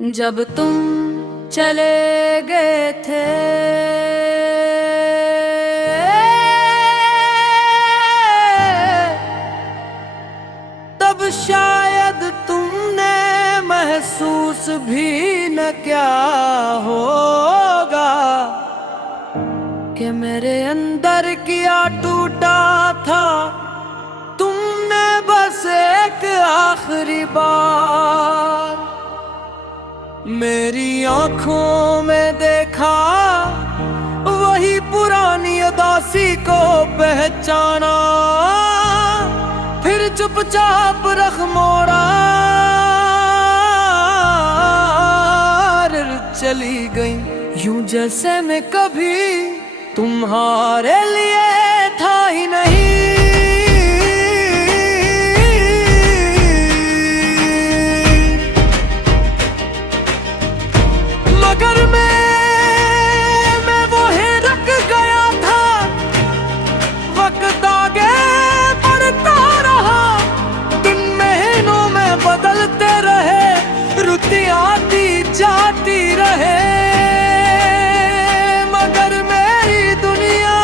जब तुम चले गए थे तब शायद तुमने महसूस भी न क्या होगा कि मेरे अंदर क्या टूटा था। तुमने बस एक आखिरी बार मेरी आंखों में देखा, वही पुरानी उदासी को पहचाना, फिर चुपचाप रख मोड़ा चली गई। यूं जैसे मैं कभी तुम्हारे लिए था ही नहीं। मगर मैं वहीं रुक गया था, वक्त आगे बढ़ता रहा, दिन महीनों में बदलते रहे, रुती आती जाती रहे, मगर मेरी दुनिया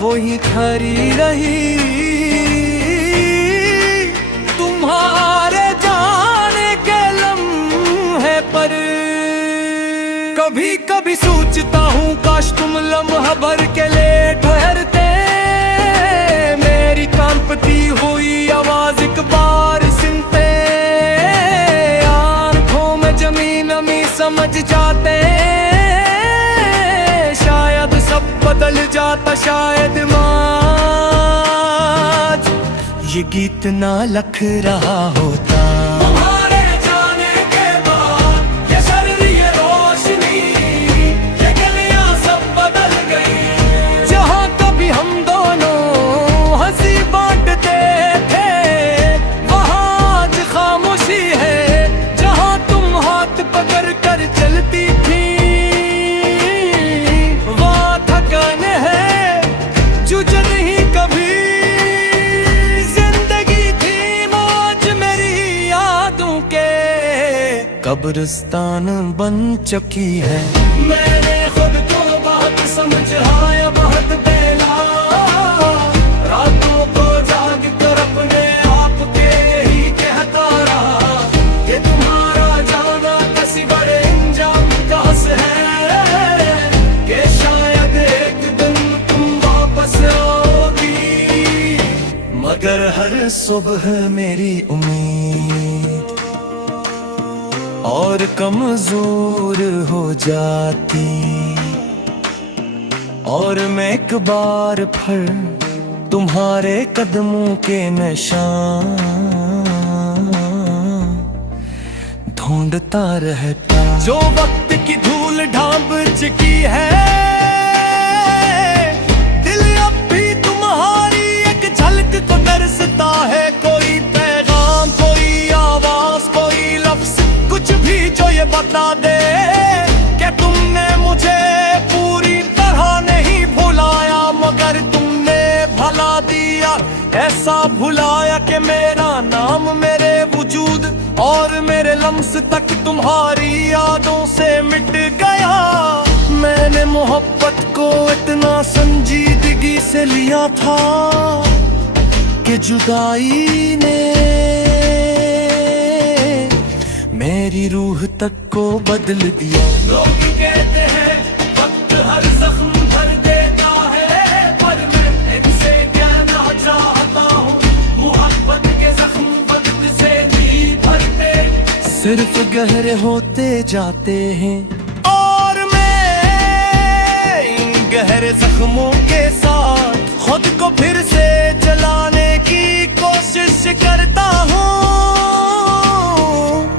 वही खड़ी रही। कभी कभी सोचता हूँ काश तुम लम्हा भर के लिए ठहरते, मेरी कांपती हुई आवाज एक बार सुनते, आंखों में जमी नमी समझ जाते, शायद सब बदल जाता, शायद आज ये गीत ना लख रहा होता। कब्रिस्तान बन चुकी है, मैंने खुद को बहुत समझाया, बहुत बेला, रातों को जाग कर अपने आप के ही कहता रहा कि तुम्हारा जाना किसी बड़े इंजाम का है, कि शायद एक दिन तुम वापस आओगी। मगर हर सुबह मेरी उम्मीद और कमजोर हो जाती, और मैं एक बार फिर तुम्हारे कदमों के निशान ढूंढता रहता। जो वक्त की धूल ढांप चुकी है, दिल अब भी तुम्हारी एक झलक को तरसता है। कोई पैगाम, कोई आवाज, कोई लफ्ज, कुछ भी जो ये बता दे कि तुमने मुझे पूरी तरह नहीं भुलाया, मगर तुमने भला दिया, ऐसा भुलाया कि मेरा नाम, मेरे वजूद और मेरे लम्स तक तुम्हारी यादों से मिट गया। मैंने मोहब्बत को इतना संजीदगी से लिया था कि जुदाई ने मेरी रूह तक को बदल दिया। लोग कहते हैं वक्त हर जख्म भर देता है, पर मैं इनसे कहना चाहता हूँ, मोहब्बत के जख्म वक्त से नहीं भरते, सिर्फ गहरे होते जाते हैं। और मैं इन गहरे जख्मों के साथ खुद को फिर से चलाने की कोशिश करता हूँ।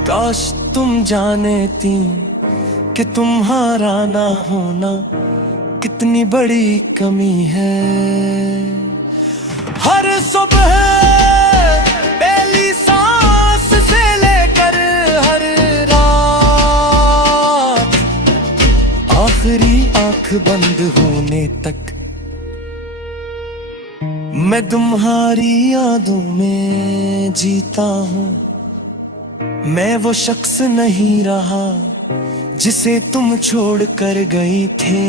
काश तुम जानती कि तुम्हारा ना होना कितनी बड़ी कमी है। हर सुबह पहली सांस से लेकर हर रात आखिरी आंख बंद होने तक मैं तुम्हारी यादों में जीता हूँ। मैं वो शख्स नहीं रहा जिसे तुम छोड़ कर गई थे।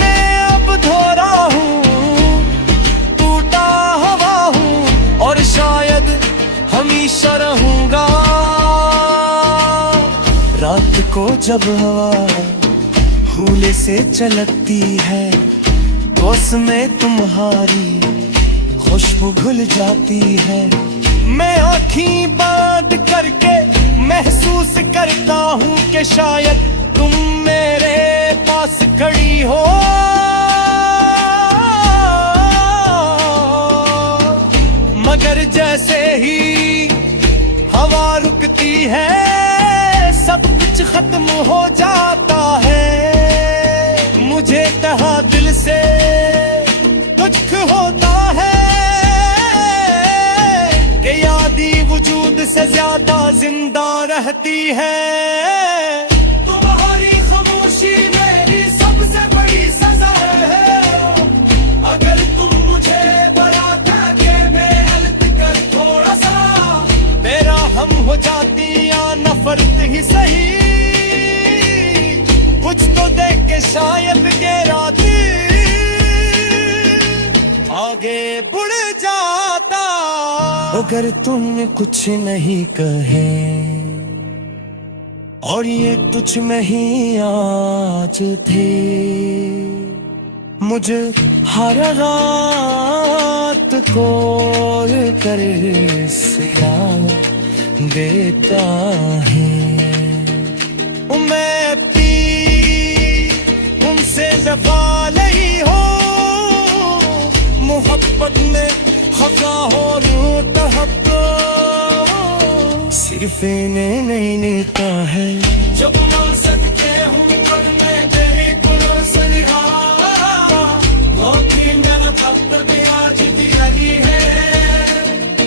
मैं अब धोरा हूँ, टूटा हवा हूँ, और शायद हमेशा रहूंगा। रात को जब हवा भूले से चलती है तो उसमें तुम्हारी खुशबू घुल जाती है। मैं आँखें बंद करके महसूस करता हूँ कि शायद तुम मेरे पास खड़ी हो, मगर जैसे ही हवा रुकती है सब कुछ खत्म हो जाता है। मुझे कहा दिल से दुख होता है कि यादी वजूद से ज्यादा जिंदा रहती है। तुम्हारी खामोशी मेरी सबसे बड़ी सजा है। अगर तुम मुझे बड़ा के मेहनत कर थोड़ा सा, मेरा हम हो जाती या नफरत ही सही, कुछ तो देख के शायद गिरा आगे बढ़ जाता। अगर तुमने कुछ नहीं कहे और ये तुझ में ही आज थे, मुझे हर रात को कर देता है। मैं उनसे दफा नहीं हो, मोहब्बत में खफा हो तहब्बो, सिर्फ इन्हें नहीं लेता है। जब मान सकते हूँ पर मैं तेरी गुलाम सनिहा, मौती मेरा तख्त भी आज दियारी है।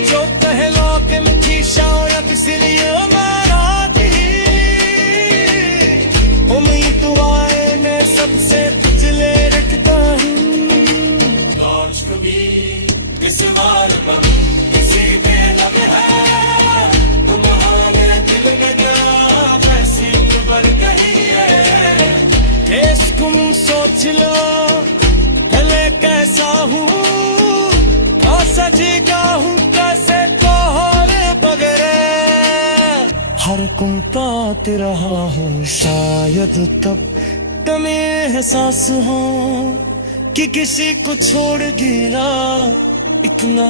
जो पहला के मिठी शायद इसलिए मेरा थी, उम्मीद तो आए मैं सबसे पिछले रखता हूँ। लाश कभी किसी बार पर किसी बेलम है, तुम्हारे दिल में क्या पैसी भर गई है। केस तुम सोच लो भले कैसा हूँ, सजेगा हूँ कैसे तोहरे बगैर। हर कुंतात रहा हूँ शायद तब तुम्हें एहसास हो कि किसी को छोड़ गिरा इतना